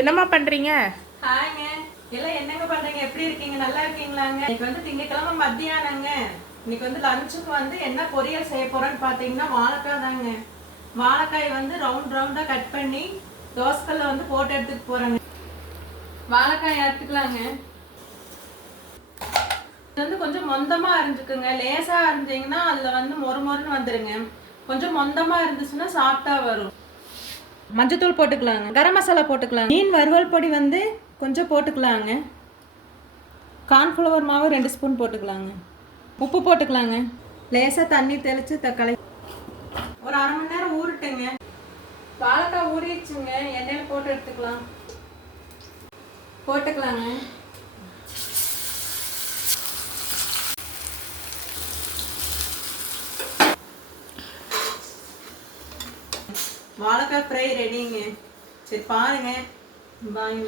என்னம்மா பண்றீங்க? ஹாய்ங்க. எல்லாம் என்னங்க பண்றீங்க? எப்படி இருக்கீங்க? நல்லா இருக்கீங்களாங்க? இன்னைக்கு வந்து திங்கட்கிழமை மத்தியானங்க. இன்னைக்கு வந்து லஞ்சுக்கு வந்து என்ன பொரியல் செய்ய போறேன்னு பாத்தீங்கன்னா வாழைக்காய் தாங்க. வாழைக்காய் வந்து ரவுண்ட் ரவுண்டா கட் பண்ணி தோசைக்கல்ல வந்து போட்டு எடுத்துட்டு போறேங்க. வாழைக்காய் எடுத்துக்கலாங்க. இது வந்து கொஞ்சம் மொந்தமா அரிஞ்சுக்குங்க. லேசா அரிஞ்சிங்கன்னா அதுல வந்து மொறு மொறுன்னு வந்துருங்க. கொஞ்சம் மொந்தமா இருந்துச்சுன்னா சாஃப்டா வரும். மஞ்சத்தூள் போட்டுக்கலாங்க, கரம் மசாலா போட்டுக்கலாங்க, மீன் வறுவல் பொடி வந்து கொஞ்சம் போட்டுக்கலாங்க, கார்ன்ஃப்ளவர் மாவு 2 ஸ்பூன் போட்டுக்கலாங்க, உப்பு போட்டுக்கலாங்க, லேசாக தண்ணி தெளித்து தக்காளி ஒரு அரை மணி நேரம் ஊறிட்டுங்க. வாழைக்காய் ஊறிடுச்சுங்க, எண்ணெயில் போட்டு எடுத்துக்கலாம். போட்டுக்கலாங்க. வாழைக்காய் ஃப்ரை ரெடிங்க. சரி பாருங்க. பாய்.